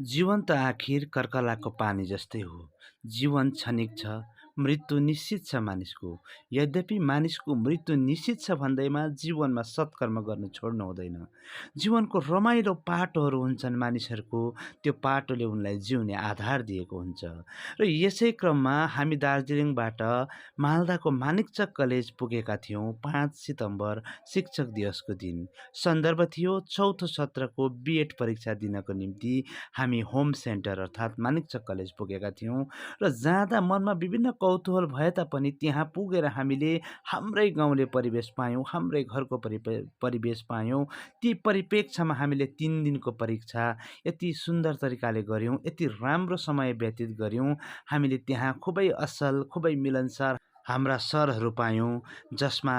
जीवन त आखिर कर्कलाको पानी जस्तै हो। जीवन क्षणिक छ, मृत्यु निश्चित छ मानिसको। यद्यपि मानिसको मृत्यु निश्चित छ भन्दैमा जीवनमा सत्कर्म गर्नु छोड्नु हुँदैन। जीवनको रमाइलो पाटोहरू हुन्छन् मानिसहरूको, त्यो पाटोले उनलाई जिउने आधार दिएको हुन्छ। र यसै क्रममा हामी दार्जिलिङबाट मालदाको मानिकचक कलेज पुगेका थियौँ 5 सितम्बर शिक्षक दिवसको दिन। सन्दर्भ थियो चौथो सत्रको बिएड परीक्षा दिनको निम्ति हामी होम सेन्टर अर्थात् मानिकचक कलेज पुगेका थियौँ र जाँदा मनमा विभिन्न कौतूहल भए तापनि त्यहाँ पुगेर हामीले हाम्रै गाउँले परिवेश पायौँ, हाम्रै घरको परिवेश पायौँ। ती परिप्रेक्ष्यमा हामीले 3 दिनको परीक्षा यति सुन्दर तरिकाले गऱ्यौँ, यति राम्रो समय व्यतीत गऱ्यौँ। हामीले त्यहाँ खुबै असल, खुबै मिलनसार हाम्रा सरहरू पायौँ, जसमा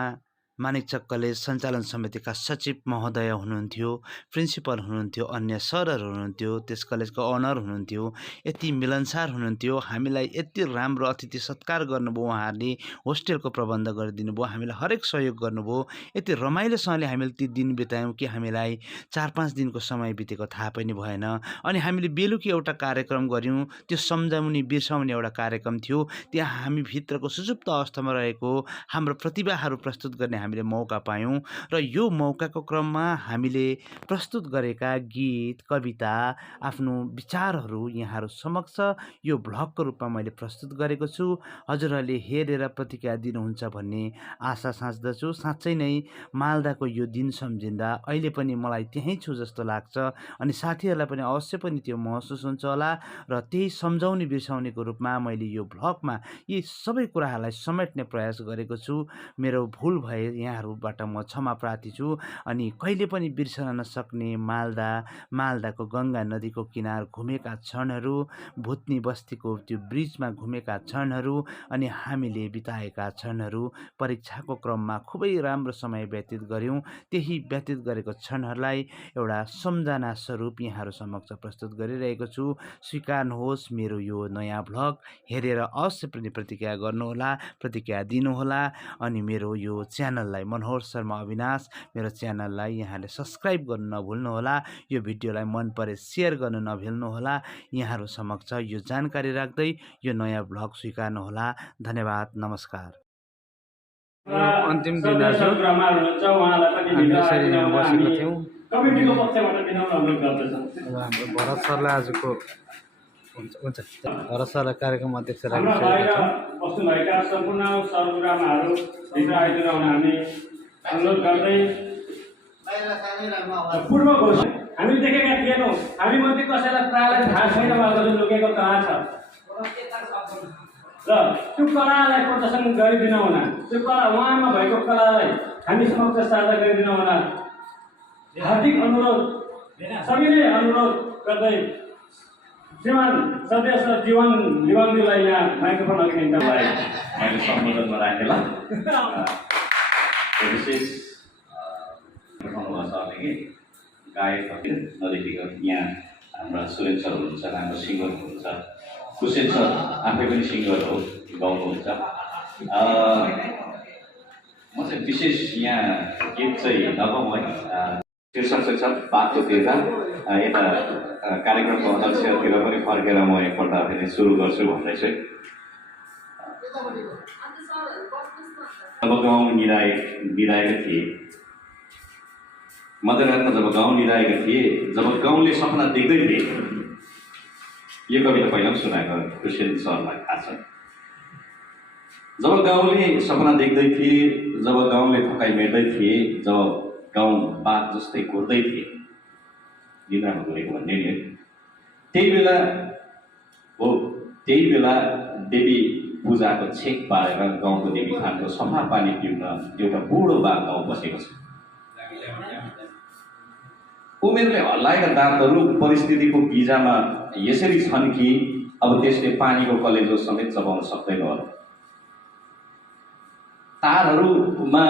मानिकचक कलेज सञ्चालन समितिका सचिव महोदय हुनुहुन्थ्यो, प्रिन्सिपल हुनुहुन्थ्यो, अन्य सरहरू हुनुहुन्थ्यो, त्यस कलेजको अनर हुनुहुन्थ्यो। यति मिलनसार हुनुहुन्थ्यो, हामीलाई यति राम्रो अतिथि सत्कार गर्नुभयो उहाँहरूले, होस्टेलको प्रबन्ध गरिदिनु भयो, हामीलाई हरेक सहयोग गर्नुभयो। यति रमाइलोसँगले हामीले ती दिन बितायौँ कि हामीलाई 4-5 दिनको समय बितेको थाहा पनि भएन। अनि हामीले बेलुकी एउटा कार्यक्रम गऱ्यौँ, त्यो सम्झाउने बिर्साउने एउटा कार्यक्रम थियो। त्यहाँ हामी भित्रको सुषुप्त अवस्थामा रहेको हाम्रो प्रतिभाहरू प्रस्तुत गर्ने हामीले मौका पायौँ र यो मौकाको क्रममा हामीले प्रस्तुत गरेका गीत, कविता, आफ्नो विचारहरू यहाँहरू समक्ष यो भ्लगको रूपमा मैले प्रस्तुत गरेको छु। हजुरहरूले हेरेर प्रतिक्रिया दिनुहुन्छ भन्ने आशा साँच्दछु। साँच्चै नै मालदाको यो दिन सम्झिँदा अहिले पनि मलाई त्यहीँ छु जस्तो लाग्छ अनि साथीहरूलाई पनि अवश्य पनि त्यो महसुस हुन्छ होला र त्यही सम्झाउने बिर्साउनेको रूपमा मैले यो भ्लगमा यी सबै कुराहरूलाई समेट्ने प्रयास गरेको छु। मेरो भुल भए यहाँहरूबाट म क्षमा प्रार्थी छु अनि कहिले पनि बिर्सन नसक्ने मालदाको गङ्गा नदीको किनार घुमेका क्षणहरू, भुत्नी बस्तीको त्यो ब्रिजमा घुमेका क्षणहरू अनि हामीले बिताएका क्षणहरू, परीक्षाको क्रममा खुबै राम्रो समय व्यतीत गऱ्यौँ। त्यही व्यतीत गरेको क्षणहरूलाई एउटा सम्झना स्वरूप यहाँहरू समक्ष प्रस्तुत गरिरहेको छु। स्वीकार्नुहोस् मेरो यो नयाँ भ्लग हेरेर अवश्य पनि प्रतिक्रिया गर्नुहोला, प्रतिक्रिया दिनुहोला अनि मेरो यो च्यानललाई मनोहर शर्मा अविनाश मेरो च्यानललाई यहाँले सब्सक्राइब गर्नु नभुल्नुहोला। यो भिडियोलाई मन परे सेयर गर्न नभुल्नुहोला। यहाँहरू समक्ष यो जानकारी राख्दै यो नयाँ भ्लग स्वीकार्नुहोला। धन्यवाद, नमस्कार। अन्तिम दिन आज हामी यसरी यहाँ बसेका थियौँ। कमिटीको पक्षबाट विनम्र अनुरोध गर्दछ। हाम्रो भरत सरलाई आजको हुन्छ भरत सरलाई कार्यक्रम अध्यक्ष हाम्रा बाहिर बस्नुभएका सम्पूर्ण सरुरामाहरू भित्र आइदिन हामी अनुरोध गर्दै पूर्व घोषणा हामी देखेका थिएनौँ। हामी मध्ये कसैलाई प्रायलाई थाहा छैन उहाँको जुन लुकेको कला छ र त्यो कलालाई प्रदर्शन गरिदिन हुन, त्यो कला उहाँमा भएको कलालाई हामी समक्ष साझा गरिदिन हुन हार्दिक अनुरोध सबैले अनुरोध गर्दै श्रीमान सदस्य जीवन लिवाङज्यूलाई यहाँ माइक्रोफोन अघि निम्तालाई मैले सम्बोधनमा राखेला। विशेष भन्नुभएको कि गायकहरू नदेखिको यहाँ हाम्रा सुरेन सर हुनुहुन्छ, राम्रो सिङ्गर हुनुहुन्छ, कुशेन सर आफै पनि सिङ्गर हो, गाउनुहुन्छ। म चाहिँ विशेष यहाँ गीत चाहिँ नगाउँ है, शीर्षक चाहिँ छ बाटो तिर्दा। यता कार्यक्रमको अध्यक्षतिर पनि फर्केर म एकपल्ट फेरि सुरु गर्छु भन्दैछु। जब गाउँ निराएका थिए, मध्यरातमा जब गाउँ निराएका थिए, जब गाउँले सपना देख्दै थिए, यो कविता पहिला पनि सुनाएको कुशेन सरलाई थाहा छ। जब गाउँले सपना देख्दै थिए, जब गाउँले थकाइ मेट्दै थिए, जब गाउँ बाघ जस्तै घुर्दै थिए, निद्रामा घुरेको भन्ने नि, त्यही बेला देवी पूजाको छेक पारेर गाउँको देवी थानको सफा पानी पिउन एउटा बुढो बाघ गाउँ बसेको छ। उमेरले हल्लाएका दाँतहरू परिस्थितिको गिजामा यसरी छन् कि अब त्यसले पानीको कलेजो समेत चबाउन सक्दैन होला। तारहरूमा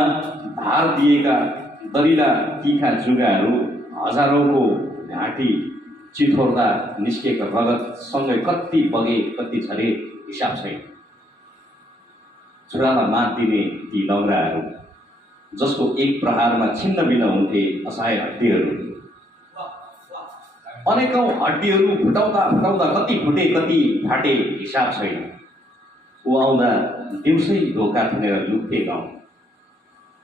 धार दिएका दरिला तिखा जुगाहरू हजारौँको घाँटी चिथोर्दा निस्केका रगतसँगै कति बगे कति झरे हिसाब छैन। छुरामा मात दिने ती लौराहरू जसको एक प्रहारमा छिन्न बिन हुन्थे असहाय हड्डीहरू, अनेकौँ हड्डीहरू फुटाउँदा फुटाउँदा कति फुटे कति फाटे हिसाब छैन। ऊ आउँदा दिउँसै ढोका थुनेर लुक्थे गाउँ,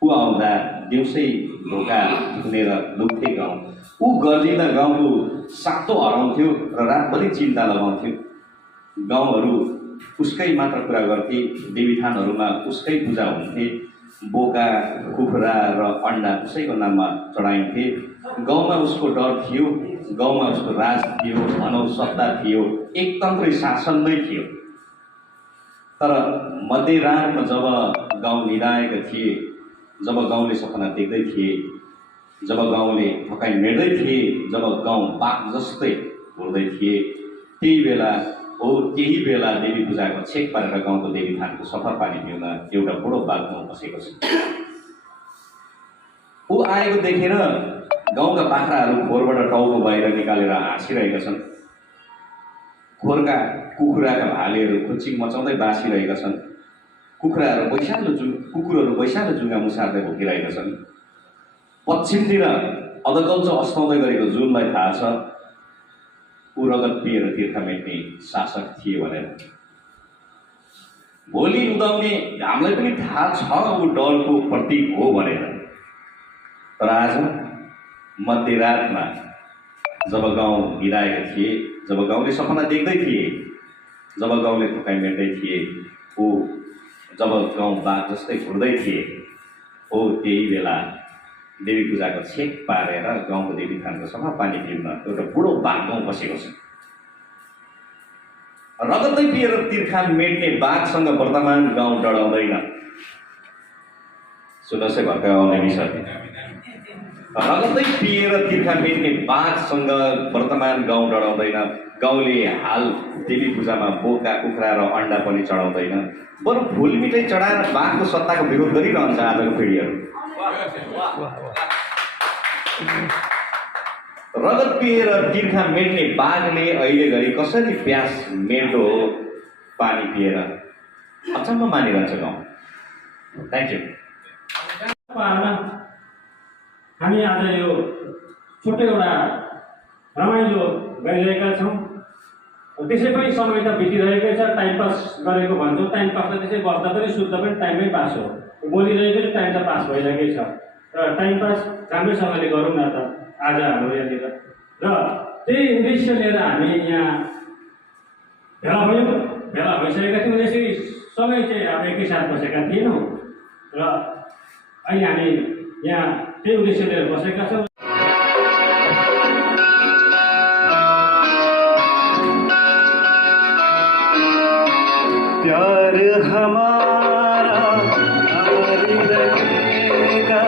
ऊ आउँदा दिउँसै ढोका थुनेर लुक्थे गाउँ। ऊ गर्जिँदा गाउँको सातो हराउँथ्यो र रातभरि चिन्ता लगाउँथ्यो। गाउँहरू उसकै मात्र कुरा गर्थे, देवीथानहरूमा उसकै पूजा हुन्थे, बोका कुखुरा र अन्डा उसैको नाममा चढाइन्थे। गाउँमा उसको डर थियो, गाउँमा उसको राज थियो, भनौँ सत्ता थियो, एकतन्त्रै शासन नै थियो। तर मध्यरातमा जब गाउँ निदाएका थिए, जब गाउँले सपना देख्दै थिए, जब गाउँले थकाइ मेट्दै थिए, जब गाउँ बाघ जस्तै घुर्दै थिए, त्यही बेला देवी पूजाको छेक पारेर गाउँको देवी थानको सफा पानी पिउन एउटा बुढो बाघ गाउँ बसेको छ। ऊ आएको देखेर गाउँका बाख्राहरू खोरबाट टाउको बाहिर निकालेर हाँसिरहेका छन्। खोरका कुखुराका भालेहरू खुच्चिङ मचाउँदै बाँसिरहेका छन्। कुखुराहरू कुकुरहरू वैशालो जुङ्गा मुसार्दै भुकिरहेका छन्। पश्चिमतिर अधकल्चो अस्ताउँदै गरेको जुनलाई थाहा छ ऊ रगत पिएर तिर्खा मेट्ने शासक थिए भनेर। भोलि उदाउने घामलाई पनि थाहा छ ऊ डरको प्रतीक हो भनेर। तर आज मध्यरातमा जब गाउँ बिराएका थिए, जब गाउँले सपना देख्दै थिए, जब गाउँले थकाइ मेट्दै थिए, जब गाउँ बाघ जस्तै घुर्दै थिए, त्यही बेला देवी पूजाको छेक पारेर गाउँको देवी थानको सफा पानी पिउन एउटा बुढो बाघ गाउँ बसेको छ। रगतै पिएर तिर्खा मेट्ने बाघसँग वर्तमान गाउँ डराउँदैन। सुन्नुहोस् है भर्खर आउने विषय, रगतै पिएर तिर्खा मेट्ने बाघसँग वर्तमान गाउँ डराउँदैन। गाउँले हाल देवी पूजामा बोका कुखुरा र अन्डा पनि चढाउँदैन, बरु फुल मिठाई चढाएर बाघको सत्ताको विरोध गरिरहन्छ आजको पिँढीहरू। रगत पिएर तिर्खा मेट्ने बाघले अहिले घरि कसरी प्यास मेट्दो हो पानी पिएर, अचम्म मानिरहन्छ गाउँ। Thank you. हामी आज यो छोटो एउटा रमाइलो गरिरहेका छौँ। त्यसै पनि समय त बितिरहेकै छ, टाइम पास गरेको भन्छौँ। टाइम पास त त्यसै बस्दा पनि सुत्दा पनि टाइमै पास हो, बोलिरहेकै टाइम त पास भइरहेकै छ। र टाइम पास राम्रैसँगले गरौँ न त आज हाम्रो यहाँनिर। र त्यही उद्देश्य लिएर हामी यहाँ भेला भइसकेका थियौँ। यसरी सँगै चाहिँ अब एकैसाथ बसेका थिएनौँ र अहिले हामी यहाँ त्यही उद्देश्य लिएर बसेका छौँ। प्यार हमारा अमर रहेगा,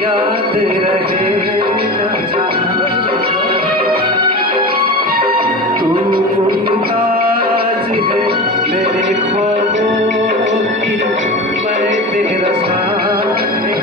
याद रहेगा तू मुमताज है मेरे ख्वाबों की, मैं तेरा साथ मैं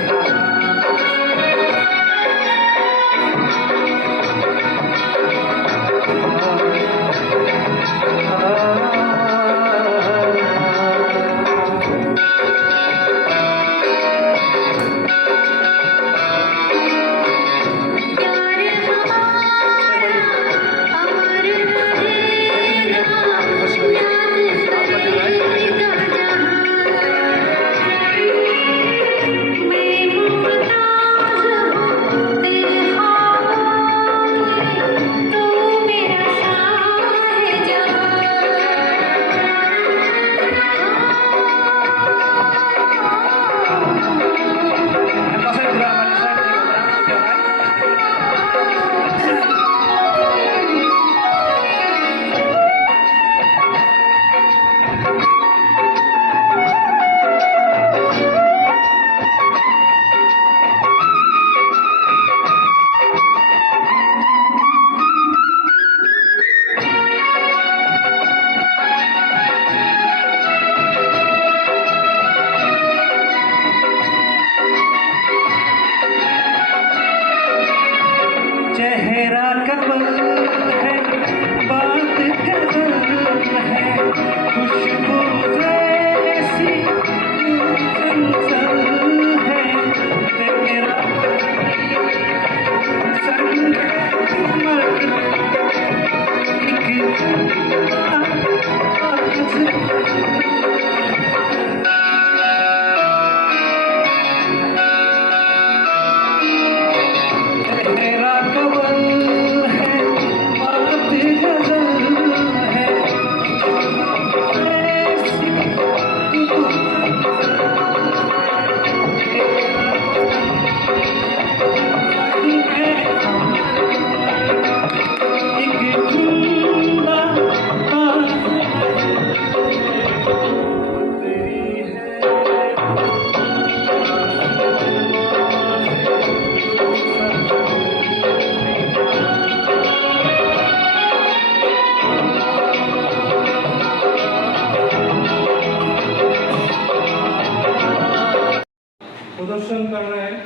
प्रदर्शन कर रहे हैं,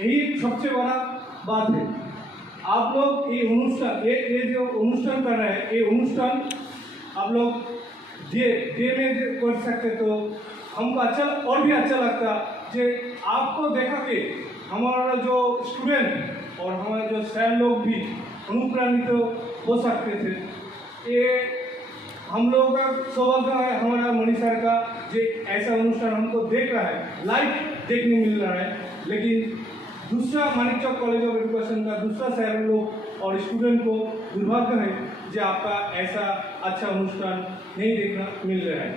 यही एक सबसे बड़ा बात है। आप लोग ये अनुष्ठान ये जो अनुष्ठान कर रहे हैं, ये अनुष्ठान आप लोग डे में कर सकते तो हमको अच्छा और भी अच्छा लगता कि आपको देखा कि हमारा जो स्टूडेंट और हमारे जो सर लोग भी अनुप्राणित हो सकते थे। ये हम लोगों का सौभाग्य है, हमारा मणि सर का जो ऐसा अनुष्ठान हमको देख रहा है, लाइव देखने मिल रहा है। लेकिन दूसरा मानिकचक कॉलेज ऑफ एजुकेशन का दूसरा शहर लोग और स्टूडेंट को दुर्भाग्य है जो आपका ऐसा अच्छा अनुष्ठान नहीं देखना मिल रहा है।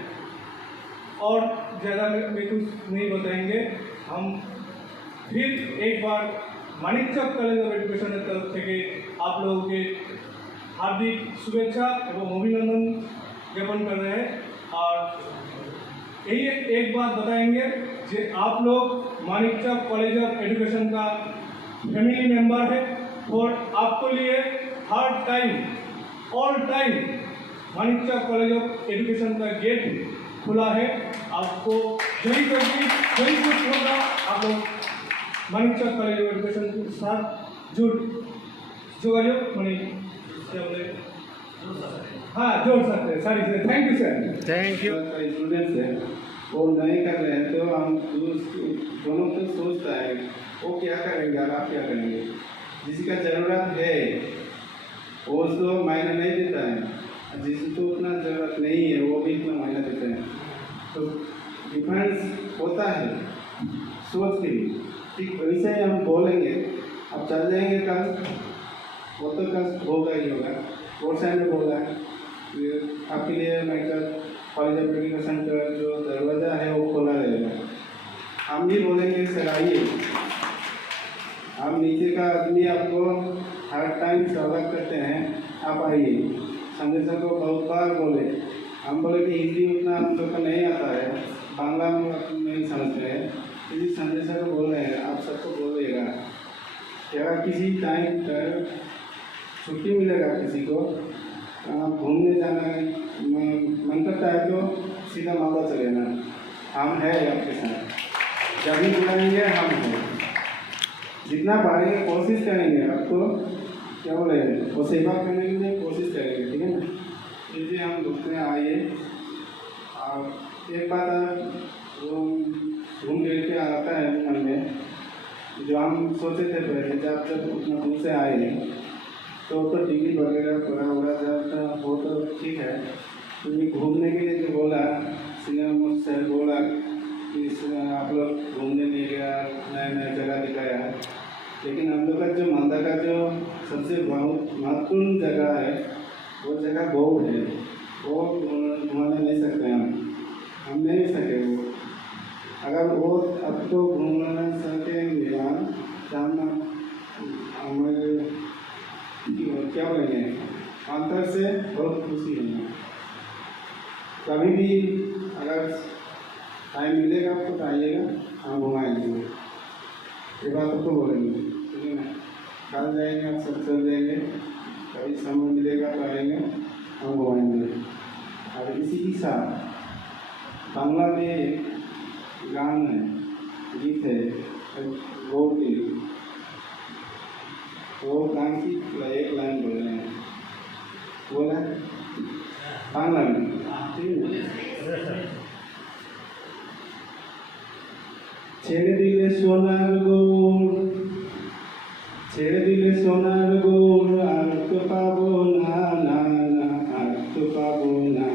और ज़्यादा में कुछ नहीं बताएंगे, हम फिर एक बार मानिकचक कॉलेज ऑफ एजुकेशन की तरफ से आप लोगों के हार्दिक शुभेच्छा एवं अभिनंदन ज्ञापन कर रहे हैं। और यही एक बात बताएंगे कि आप लोग मानिकचक कॉलेज ऑफ एजुकेशन का फैमिली मेंबर है और आपको लिए हर time all time Manikchak college of education का गेट खुला है। आपको जही करके जही कुछ होगा आप लोग मानिकचक कॉलेज ऑफ एजुकेशन के साथ जोगाजोग मनी क्या बोले हाँ जोड़ सकते हैं। सारी से thank you sir. Thank you. Students है वो नहीं कर रहे हैं तो हम दोनों तो सोचता है वो क्या करेंगे और आप क्या करेंगे। जिसका ज़रूरत है वो उसको मायने नहीं देता है, जिसको उतना ज़रूरत नहीं है वो भी इतना मायने देते हैं। तो डिफरेंस होता है सोच के लिए। ठीक वैसे ही हम बोलेंगे अब चल जाएंगे कल, वो तो कल होगा ही होगा। और साइड में बोला है आपके लिए मैं कल कॉलेज ऑफ एजुकेशन का जो दरवाज़ा है वो खोला रहेगा। हम भी बोलेंगे सर आइए, हम नीचे का आदमी आपको हर टाइम स्वागत करते हैं, आप आइए। संदेशा को बहुत बार बोले, हम बोले कि हिंदी उतना हम लोग को नहीं आता है, बांग्ला में नहीं समझते हैं, इसी संदेशा को बोल रहे हैं आप सबको बोलिएगा। क्या किसी टाइम पर छुट्टी मिलेगा किसी को घूमने जाना मन करता है तो सीधा मालवा चले ना, हम हैं आपके साथ। जब भी बुलाएंगे हम हैं, जितना पारेंगे कोशिश करेंगे आपको क्या बोले वो सेवा करने के लिए कोशिश करेंगे, ठीक है ना। इसलिए हम रुकते हैं आइए। और एक बात वो घूम फिर के आता है मन में, जो हम सोचे थे पहले जब उतना दूर से आए तो डिग्री वगैरह पढ़ा हुआ जब वो तो ठीक है, क्योंकि घूमने के लिए जो बोला सिनेमा सर बोला कि आप लोग घूमने ले गया, नया नया जगह दिखाया है। लेकिन हम लोग का जो मालदा का जो सबसे बहुत महत्वपूर्ण जगह है वो जगह गौ है, वो घुमाने नहीं सकते हम नहीं सके वो। अगर वो अब तो घूमना सकेंगे हम हमारे क्या बोलेंगे अंतर से बहुत खुशी है। कभी भी अगर टाइम मिलेगा आपको तो आइएगा, हम घुमाएंगे। ये बात आपको बोलेंगे, ठीक है ना। कल जाएंगे आप सब चल जाएंगे, कभी समय मिलेगा तो आएंगे, हम घुमाएंगे। और इसी के साथ बांग्ला में गान है, गीत है वो के वो गान की एक लाइन बोल रहे हैं, बोला बांग्ला में, ठीक है। ছেড়ে দিলে সোনার গোল, ছেড়ে দিলে সোনার গোল, আর তো পাবো না না না, আর তো পাবো না।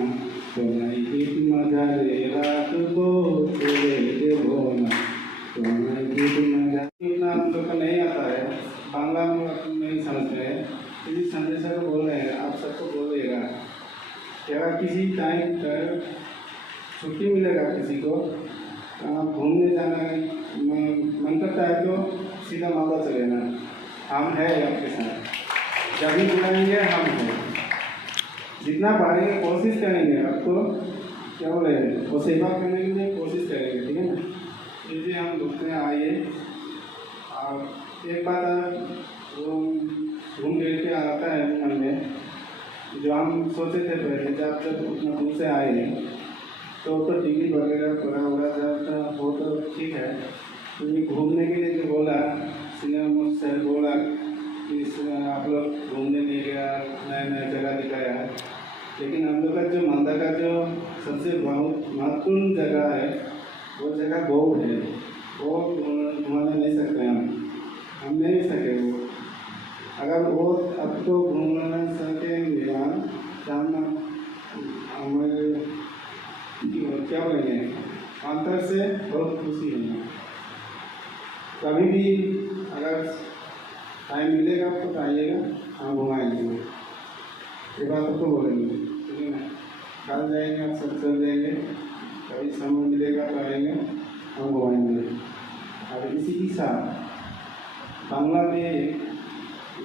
তোমায় গীত মাঝারে রাখবো, ছেড়ে দেবো না। তোমায় गीत माझारे इतना हम लोग को नहीं आता है, बांग्ला में नहीं समझते हैं, इसी संदेशा को बोल रहे हैं आप सबको बोलिएगा। क्या किसी टाइम पर छुट्टी मिलेगा किसी को घूमने जाना मन करता है तो सीधा मालवा चले ना, हम हैं आपके साथ। जब भी बुलाएंगे हम हैं, जितना पारेंगे कोशिश करेंगे आपको क्या बोले वो सेवा करने के लिए कोशिश करेंगे, ठीक है ना। इसलिए हम रुकते हैं आइए। और एक बात वो घूम फिर के आता है मन में, जो हम सोचे थे पहले जब उतना दूर से आए तो डिग्री वगैरह पढ़ा हुआ जब वो तो ठीक है, ये घूमने के लिए जो बोला सिनेमा सर बोला कि आप लोग घूमने ले गया, नया नया जगह दिखाया, लेकिन हम लोग का जो मालदा का जो सबसे बहुत महत्वपूर्ण जगह है वो जगह बहुत है, वो घुमाने नहीं सकते हम नहीं सके वो। अगर वो अब तो घूमना सकेंगे जाना हमारे क्या बोलेंगे अंतर से बहुत खुशी है। कभी भी अगर टाइम मिलेगा तो आइएगा, हम घुमाएंगे। ये बात तो बोलेंगे, ठीक है ना? कल जाएंगे, आप सब चल जाएंगे, कभी समय मिलेगा तो आएंगे, हम घुमाएंगे। और इसी के साथ बांग्ला में एक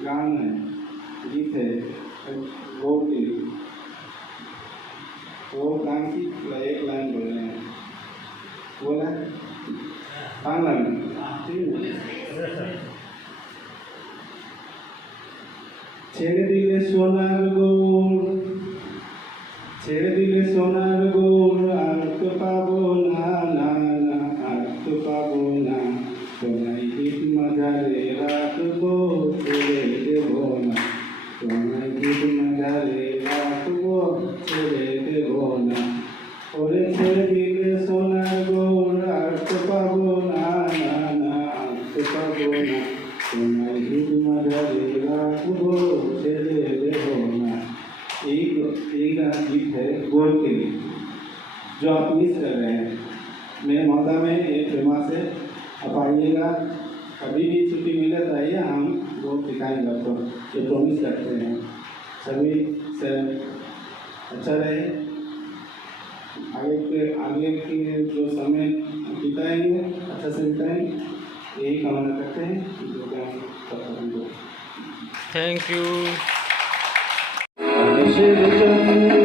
गान है, गीत है वो के लिए, वो गान की एक लाइन बोल रहे हैं, बोला बांग्ला में, ठीक है? ছেড়ে দিলে সোনার গৌর, ছেড়ে দিলে সোনার গৌর, আর তো পাবো না না না, আর তো পাবো না, তোমায় গীত মাঝারে রাখবো, ছেড়ে দেবো না, তোমায় গীত মাঝারে রাখবো, ছেড়ে দেবো না। ওরে ছেড়ে দিলে সোনার গৌর, আর তো পাবো না না না, আর তো পাবো না, তোমায় গীত মাঝারে राखबो, ছেড়ে দেবো না। एक गीत है गोल के लिए जो आप मिस कर रहे हैं। मेरे मालदा में ये फेमस है, आप आइएगा, कभी भी छुट्टी मिले तो आइए, हम वो दिखाएंगे आपको, ये प्रॉमिस करते हैं। सभी से अच्छा रहे, आगे के जो समय बिताएंगे अच्छा से बिताएंगे, यही कामना करते हैं। Thank you. মানুষের জন্যে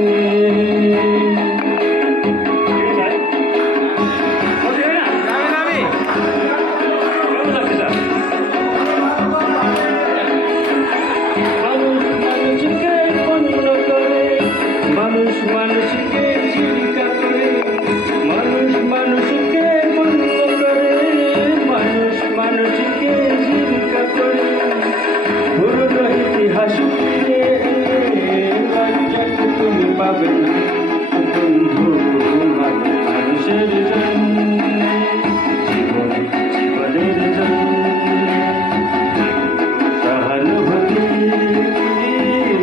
মানুষ মানুষকে জীবিকা করে, মানুষ মানুষকে বন্ধ করে, মানুষ মানুষকে জীবিকা করে, পুরনো ইতিহাস ফিরে লজ্জাকে তুমি পাবে না বন্ধু, মানুষের জন্য জীবনের জন্য সহানুভূতি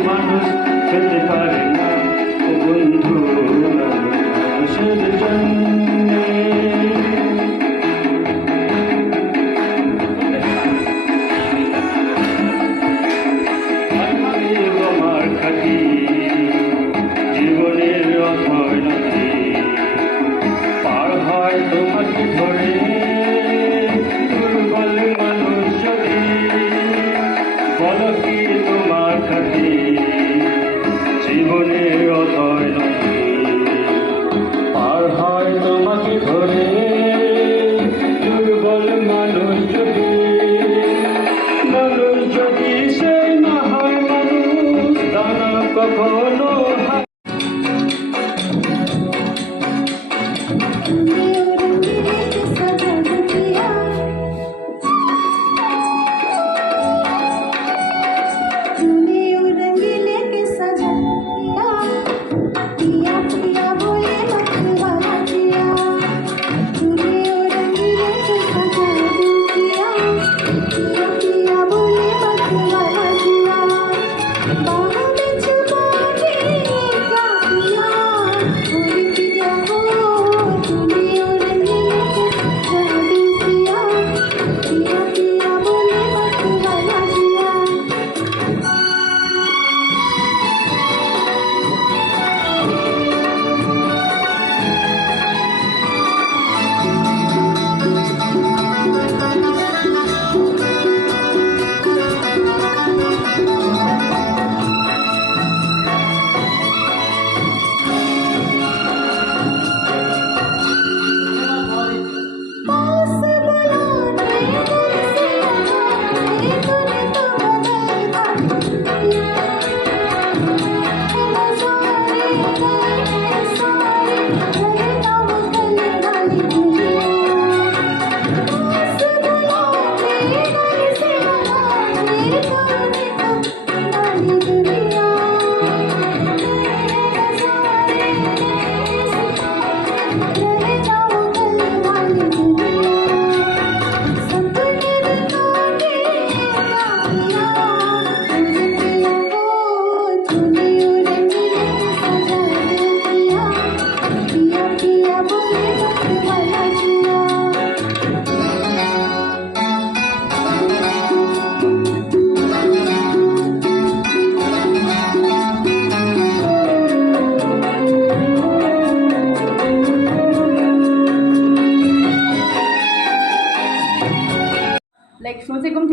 মানুষ পেতে পারে না বন্ধু, মানুষের জন্য। আমার খাটি জীবনের অভয়নদী পার হয় তোমাকে ধরে, দুর্বল মানুষ যদি বলো কি তোমার খাটি জীবনের অভয় নদী পার হয় তোমাকে ধরে, দুর্বল মানুষ যদি সেই না হয় মানুষ, দানা কখনো তুমি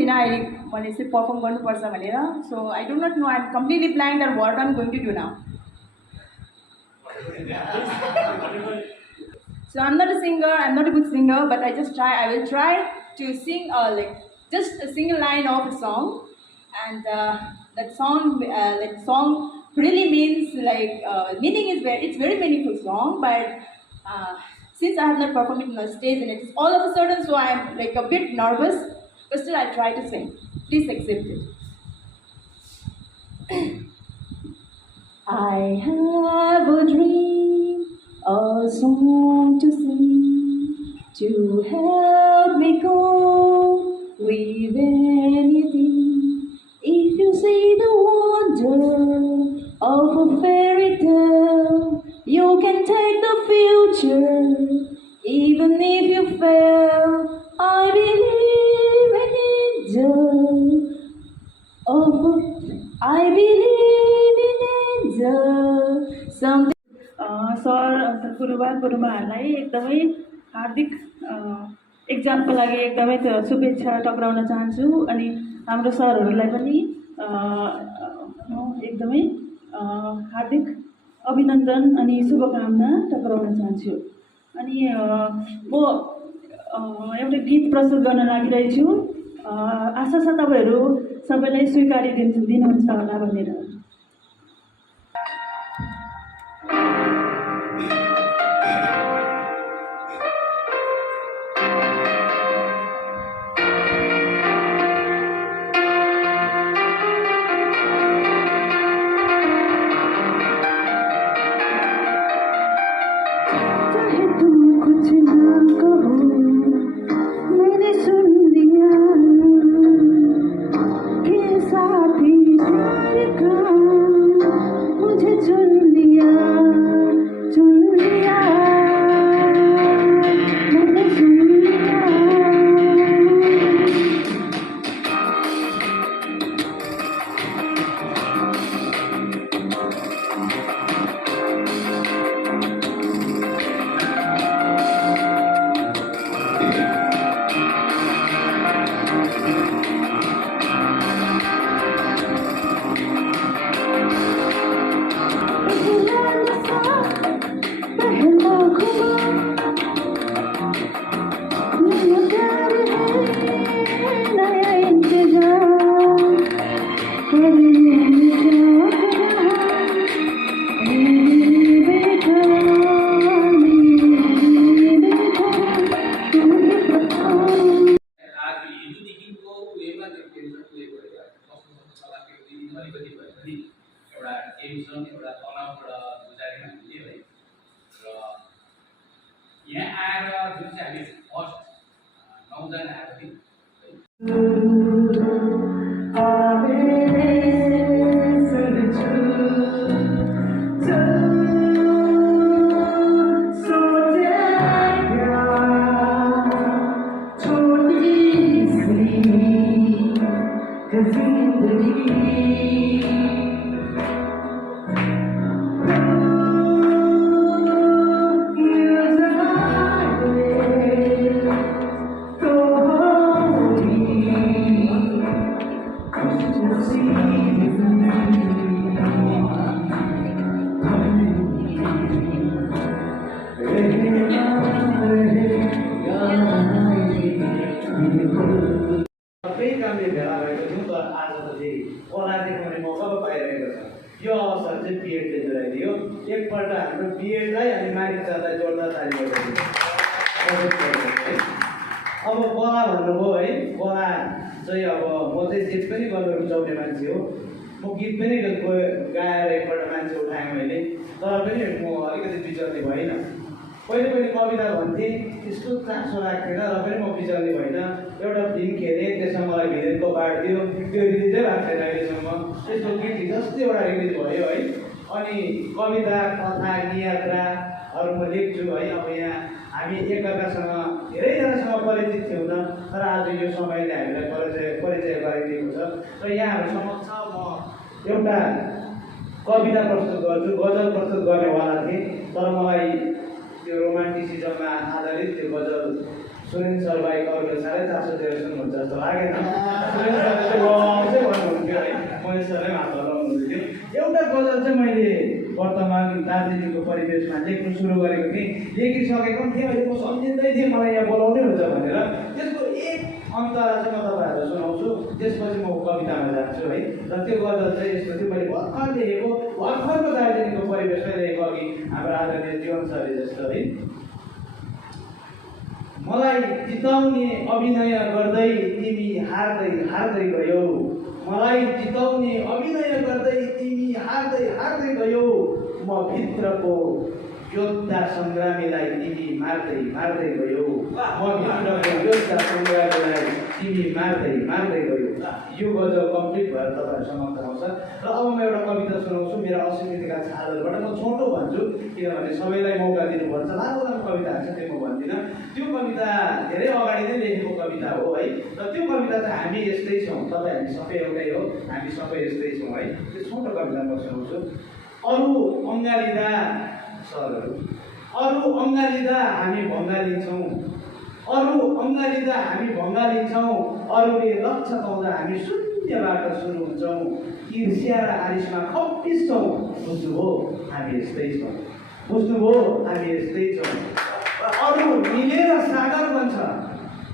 थिइनँ अहिले मैले यसरी पर्फर्म गर्नुपर्छ भनेर. So I don't not know, I am completely blank that what I am going to do now. So I'm not a singer, I'm not a good singer, but I will try to sing like just a single line of a song, and that song really means meaning is it's very meaningful song, but since I have not performed it on a stage and it is all of a sudden, so I am like a bit nervous, but still I try to sing. Please accept it. I have a dream, a song to sing, to help me go with anything. If you see the wonder of a fairy tale, you can take the future, even if you fail. I believe in angels. I believe in angels. Someday. Sir अन्त गुरुबा गुरुमाहरूलाई एकदमै हार्दिक एक्जामको लागि एकदमै शुभेच्छा टक्राउन चाहन्छु. अनि हाम्रो सरहरूलाई पनि म एकदमै हार्दिक अभिनन्दन अनि शुभकामना टक्राउन चाहन्छु. अनि म एउटा गीत प्रस्तुत गर्न लागिरहेछु. आशा छ तपाईँहरू सबैलाई स्वीकारी दिनुहुन्छ होला भनेर. अब कला भन्नुभयो है, कला चाहिँ अब म चाहिँ जे पनि गर्न रुचाउने मान्छे हो. म गीत पनि गाएर एकपल्ट मान्छे उठाएँ मैले, तर पनि म अलिकति बिचल्ने भइनँ. पहिले कविता भन्थेँ, त्यस्तो चासो लाग्थेन, र पनि म बिचल्ने भइनँ. एउटा फिल्म खेलेँ, त्यसमा मलाई भिलेनको पार्ट दियो, त्यो रिलिजै भएको छैन अहिलेसम्म. त्यस्तो गीत जस्तै एउटा रिलिज भयो है. अनि कविता, कथा, नियात्राहरू म लेख्छु है. अब यहाँ हामी एकअर्कासँग धेरैजनासँग परिचित थियौँ न, तर आज यो समयले हामीलाई परिचय गराइदिएको छ. र यहाँहरू समक्ष म एउटा कविता प्रस्तुत गर्छु, गजल प्रस्तुत गर्नेवाला थिएँ, तर मलाई त्यो रोमान्टिसिजममा आधारित त्यो गजल सुरेन सर बाहेक अरूले साह्रै चासो दिएर सुन्नुहुन्छ जस्तो लागेन। सुरेन सरले चाहिँ वाउ चाहिँ भन्नुहुन्थ्यो है, महेश सरले हात हल्लाउनुहुन्थ्यो। एउटा गजल चाहिँ मैले वर्तमान दार्जिलिङको परिवेशमा लेख्नु सुरु गरेको थिएँ, लेखिसकेको पनि थिएँ, अहिले म सम्झिँदै थिएँ मलाई यहाँ बोलाउनै हुन्छ भनेर। त्यसको एक अन्तरा चाहिँ म तपाईँहरूलाई सुनाउँछु, त्यसपछि म कवितामा जान्छु है। र त्यो गजल चाहिँ यस्तो थियो, मैले भर्खर लेखेको, भर्खरको दार्जिलिङको परिवेशमै लेखेको, अघि हाम्रो आदरणीय जीवन सरले जस्तो है। मलाई जिताउने अभिनय गर्दै तिमी हार्दै हार्दै गयौ, मलाई जिताउने अभिनय गर्दै तिमी हार्दै हार्दै गयौ, म भित्रको योद्धा सङ्ग्रामीलाई तिमी मार्दै मार्दै गयौ, म भित्रको योद्धा सङ्ग्रामीलाई तिमी मार्दै मार्दै गयौ। यो गजल कम्प्लिट भएर तपाईँहरू समक्ष आउँछ। र अब म एउटा कविता सुनाउँछु मेरा अस्मितिका छालहरूबाट। म छोटो भन्छु किनभने सबैलाई मौका दिनुपर्छ, लामो लामो कविताहरू छ त्यो म भन्दिनँ। त्यो कविता धेरै अगाडि नै लेखेको कविता हो है। र त्यो कविता चाहिँ हामी यस्तै छौँ, तपाईँ हामी सबै एउटै हो, हामी सबै यस्तै छौँ है। त्यो छोटो कविता म सुनाउँछु। अरू अँगालिँदा सरहरू, अरू अँगालिँदा हामी भङ्गालिन्छौँ, अरू अँगालिँदा हामी भङ्गालिन्छौँ, अरूले लक्ष्य पाउँदा हामी शून्यबाट सुरु हुन्छौँ, ईर्ष्या र आरिसमा खप्पिन्छौँ। बुझ्नुभयो, हामी यस्तै छौँ, बुझ्नुभयो, हामी यस्तै छौँ। अरू मिलेर सागर बन्छ,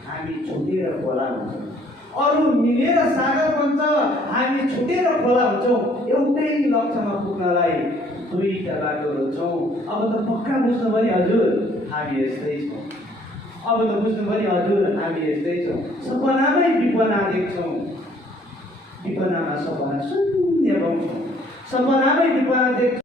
हामी छुटेर खोला हुन्छौँ, अरू मिलेर सागर बन्छ, हामी छुटेर खोला हुन्छौँ, एउटै लक्ष्यमा पुग्नलाई दुईटा बाटो रोज्छौँ। अब त पक्का बुझ्नुभयो नि हजुर, हामी यस्तै छौँ। अब त बुझ्नुभयो नि हजुर, हामी यस्तै छौँ। सपनामै विपना देख्छौँ, विपनामा सपना शून्य पाउँछौँ, सपनामै विपना देख्छौँ।